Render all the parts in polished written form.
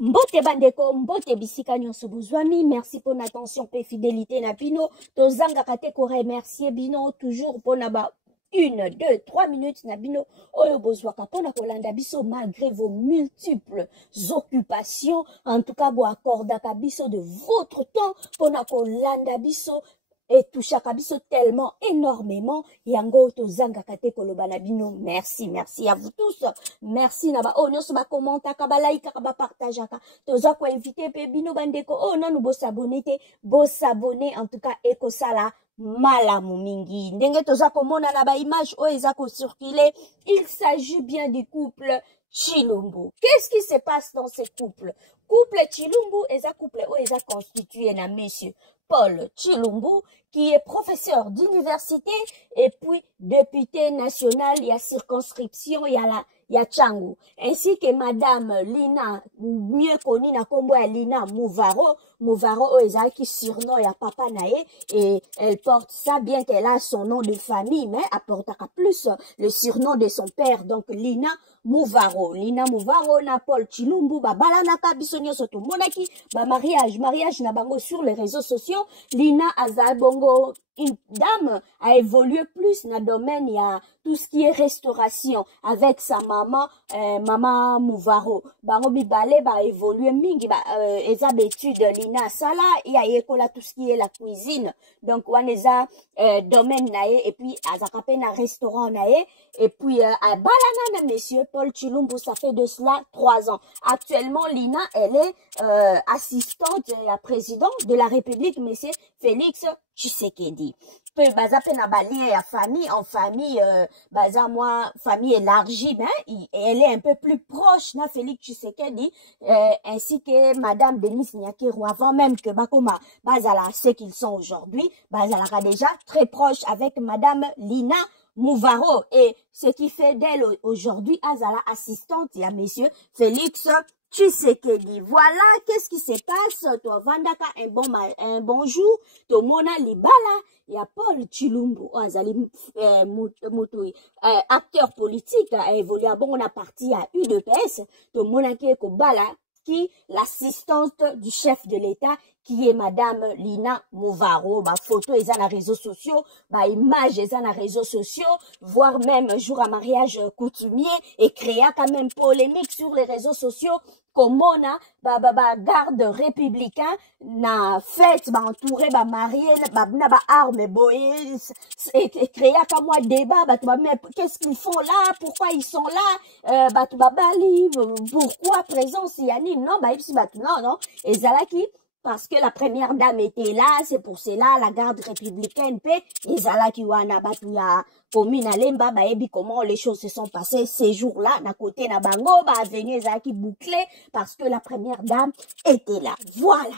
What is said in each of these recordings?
Mbote bandeko, mbote bisika nyonso bozwami, merci pour l'attention et fidélité na bino. Tozanga kate ko remercier bino toujours pour na ba 1, 2, 3 minutes na bino. Oyo bozwaka pona kolanda biso malgré vos multiples occupations. En tout cas, bo accordaka biso de votre temps pona kolanda biso. Et touchaka biso tellement énormément. Yango tozanga kate koloba na bino. Merci, merci à vous tous. Merci na ba oh nyonso ba commentaka ba like ba partageaka. Toza ko inviter pe bino bandeko. Oh non nous bo s'abonner te, bo s'abonner en tout cas ekosala malamu mingi. Ndenge toza komona na ba image o eza ko circuler. Il s'agit bien du couple Chilumbu. Qu'est-ce qui se passe dans ce couple? Couple Chilumbu eza couple o eza constitué na monsieur Paul Chilumbu, qui est professeur d'université et puis député national, il y a circonscription, il y a Tchangu, ainsi que madame Lina, mieux connue na kombo ya Lina Mouvaro, Mouvaro qui surnom ya papa nae, et elle porte ça bien qu'elle a son nom de famille, mais apportera plus le surnom de son père, donc Lina Mouvaro na Paul Chilumbu, balanaka bisonyo soto monaki, mariage na bango sur les réseaux sociaux. Lina Azabongo, une dame, a évolué plus dans le domaine, il y a tout ce qui est restauration avec sa maman, maman Mouvaro. Bango bibale ba évolué mingi étude Lina Sala, il y a école tout ce qui est la cuisine. Donc waneza domaine nae et puis azakape na restaurant nae et puis à balana na monsieur Paul Chilumbu, ça fait de cela 3 ans. Actuellement Lina elle est assistante à président de la République, monsieur Félix Tshisekedi. Peu bazape na balien ya famille en famille baza moi famille élargie, mais elle est un peu plus proche na Félix Tshisekedi ainsi que madame Denise Nyakero, avant même que bakoma bazala ce qu'ils sont aujourd'hui, bazala déjà très proche avec madame Lina Mouvaro, et ce qui fait d'elle aujourd'hui azala assistante à monsieur Félix Tshisekedi. Voilà, qu'est-ce qui se passe? Toi, Vandaka, un bon jour. Toi, Mona Libala, il y a Paul Chilumbu, acteur politique, a évolué à bon, on a parti à UDPS. Toi, Mona Kobala, qui l'assistante du chef de l'État, qui est madame Lina Mouvaro. Bah, photo, ils ont les réseaux sociaux, bah, image, ils ont les réseaux sociaux, voire même jour à mariage coutumier, et créer quand même polémique sur les réseaux sociaux. Comme on a, garde républicain, na fête, entouré, marié, arme, boye, et créer comme moi débat, mais qu'est-ce qu'ils font là? Pourquoi ils sont là? Pourquoi présence, yani, non, non, et Zalaki, parce que la première dame était là, c'est pour cela, la garde républicaine, et Zalaki wana batuya, commune à Lemba, comment les choses se sont passées ces jours-là, na côté na bango, avenue Zalaki bouclé, parce que la première dame était là. Voilà.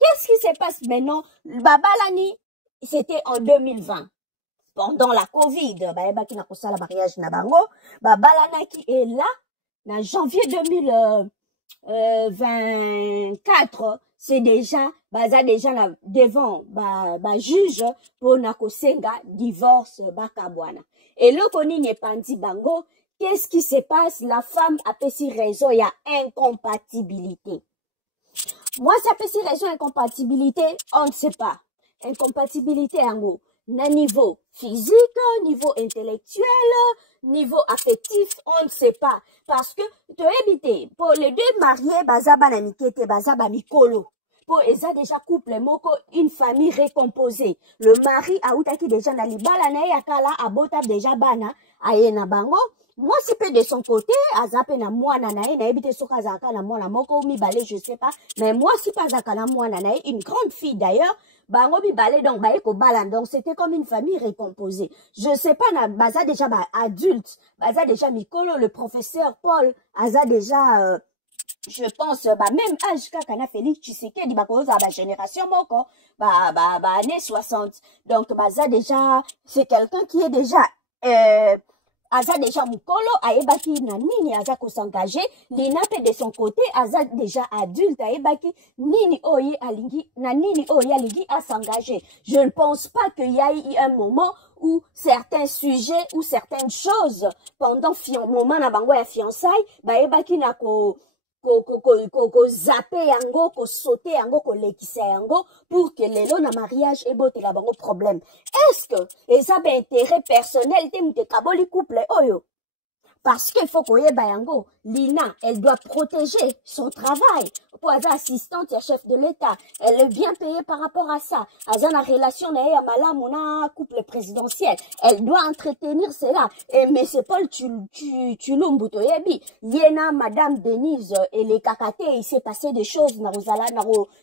Qu'est-ce qui se passe maintenant? Babalani, c'était en 2020. Pendant la Covid, qui n'a pas ça, la mariage na bango, Babalana qui est là, en janvier 2024, c'est déjà, déjà devant, juge pour nakosenga divorce bakabwana. Et le koni n'est pas dit bango, qu'est-ce qui se passe? La femme a pessi raison, il y a incompatibilité. Moi, ça pessi raison, incompatibilité, on ne sait pas. Incompatibilité en gros, na niveau physique, niveau intellectuel, niveau affectif, on ne sait pas. Parce que, tu éviter, pour les deux mariés, bazaba na mikete, bazaba mikolo. Pour eza déjà couple moko, une famille récomposée. Le mari a outaki déjà na libala na yakala abota déjà bana ayena bango. Moi si peu de son côté, azape na mwana na na ebite soka zaka na mwana moko mi balé, je sais pas, mais moi si pas zaka na mwana na une grande fille d'ailleurs, bango mi balé donc baeko balan, donc c'était comme une famille récomposée. Je sais pas na baza déjà adulte, baza déjà mikolo, le professeur Paul aza déjà je pense, même âge kakana Félix Tshisekedi, génération moko, années 60. Donc, ça déjà, c'est quelqu'un qui est déjà, aza déjà mukolo, aebaki na nini aza ko s'engager, l'inape de son côté, aza déjà adulte, aebaki nini oye alingi, na nini oye alingi à s'engager. Je ne pense pas qu'il y a eu un moment où certains sujets ou certaines choses, pendant moment na bango ya fiançailles, ebaki na ko zappe yango, ko sauter yango, ko lekisa yango, pour que lelo na mariage ebote la bango problème. Est-ce que, et ça ben intérêt personnel, te mute kaboli couple, oyo? Parce qu'il faut qu'on y ait bayango. Lina, elle doit protéger son travail. Pour être assistante et chef de l'État. Elle est bien payée par rapport à ça. Azana relation na ya malamuna couple présidentiel. Elle doit entretenir cela. Et mais c'est Paul Tshilumbu toyebi. Yena Madame Denise et les kakate, il s'est passé des choses na Rosala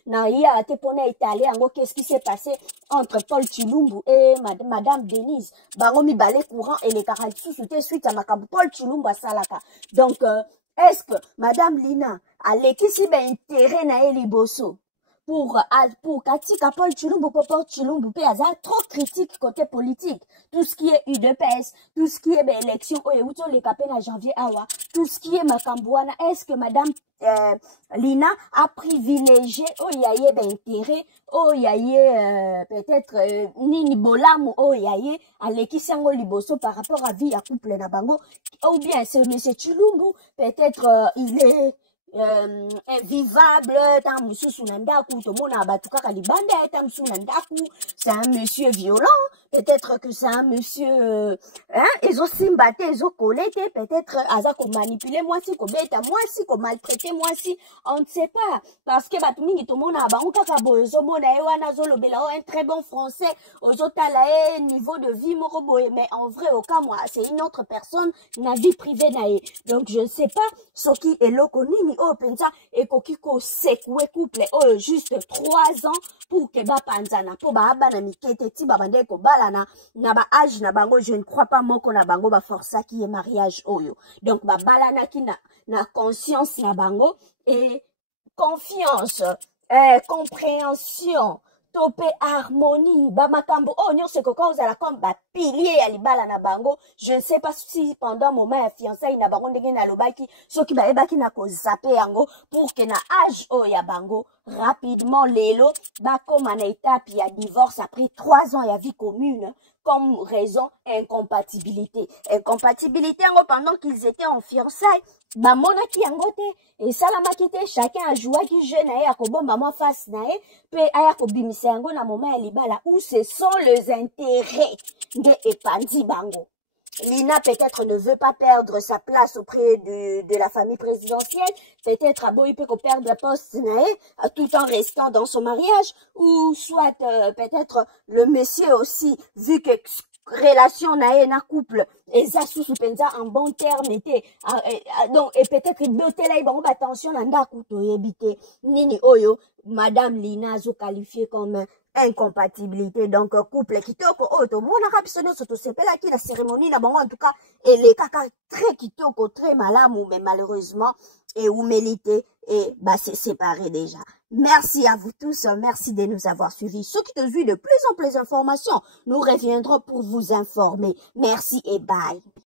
na ya tepona italien. Qu'est-ce qui s'est passé entre Paul Tshilumbu et Madame Denise? Baromi balé courant et les kakate sous suite à Makabu Paul Tshilumbu à Salaka. Donc est-ce que Madame Lina a l'équipe ben intérêt na eli bosso pour Katika Paul Tshilumbu Paul Tshilumbu Aza trop critique côté politique, tout ce qui est UDPS, tout ce qui est ben élection oyeouto les capena janvier awa, tout ce qui est Makambouana, est-ce que Madame Lina a privilégié oyaye ben intérêt oyaye peut-être nini bolamu oyaye à l'équipe sango liboso par rapport à vie à couple na bango, ou bien c'est monsieur Tshilumbu peut-être il est invivable, c'est un monsieur violent, peut-être que c'est un monsieur, ils ont simbaté, ils ont collé, peut-être, azako manipulé, moi si, bêta, moi si, maltraité, moi si, on ne sait pas, parce que, batumini, tout le monde a, un très bon français, ozotalae, niveau de vie, moroboe, mais en vrai, au cas, moi, c'est une autre personne, na vie privée, nae, donc je ne sais pas, ce qui est lokonini, oh, pensa, et kokiko sekwe couple, oh, juste 3 ans pour que ba panzana, pour ba abana mikete, ti ba bande ko balana, na ba âge na bango, je ne crois pas moko na bango ba força qui est mariage oyo. Donc ba balana ki na conscience na bango, et confiance, compréhension, topé harmonie, ba makambo, oh, nyon se koko ozala comme ba pilier ya libala na bango. Je ne sais pas si pendant moment ya fiançailles na bango ndenge na lobaki, soki ba ebaki na ko zappe yango, pour que na âge oh ya bango, rapidement lelo, ba comme na étape ya divorce après 3 ans ya vie commune, comme raison incompatibilité. Incompatibilité yango pendant qu'ils étaient en fiançailles, ba monaki yango te, et salamaki te, chacun a joué qui jeune na ye a ko bomba moi face na ye, pe aya ko bimisa yango na moment ya libala, où ce sont les intérêts de epandi bango. Lina peut-être ne veut pas perdre sa place auprès de la famille présidentielle, peut-être Aboy peut perdre la poste tout en restant dans son mariage, ou soit peut-être le monsieur aussi, vu que relation nae na couple et ça sous penza en bon terme était donc et peut-être doté là bon attention na ndaku to yebite nini oyo Madame Lina zo qualifié comme incompatibilité, donc couple kitoko oto mona kabisono soto sepela ki la cérémonie na bango en tout cas et les kaka très kitoko très malamu mais malheureusement et humilité et bah c'est séparé déjà. Merci à vous tous, merci de nous avoir suivis. Ceux qui te suivent de plus en plus d'informations, nous reviendrons pour vous informer. Merci et bye.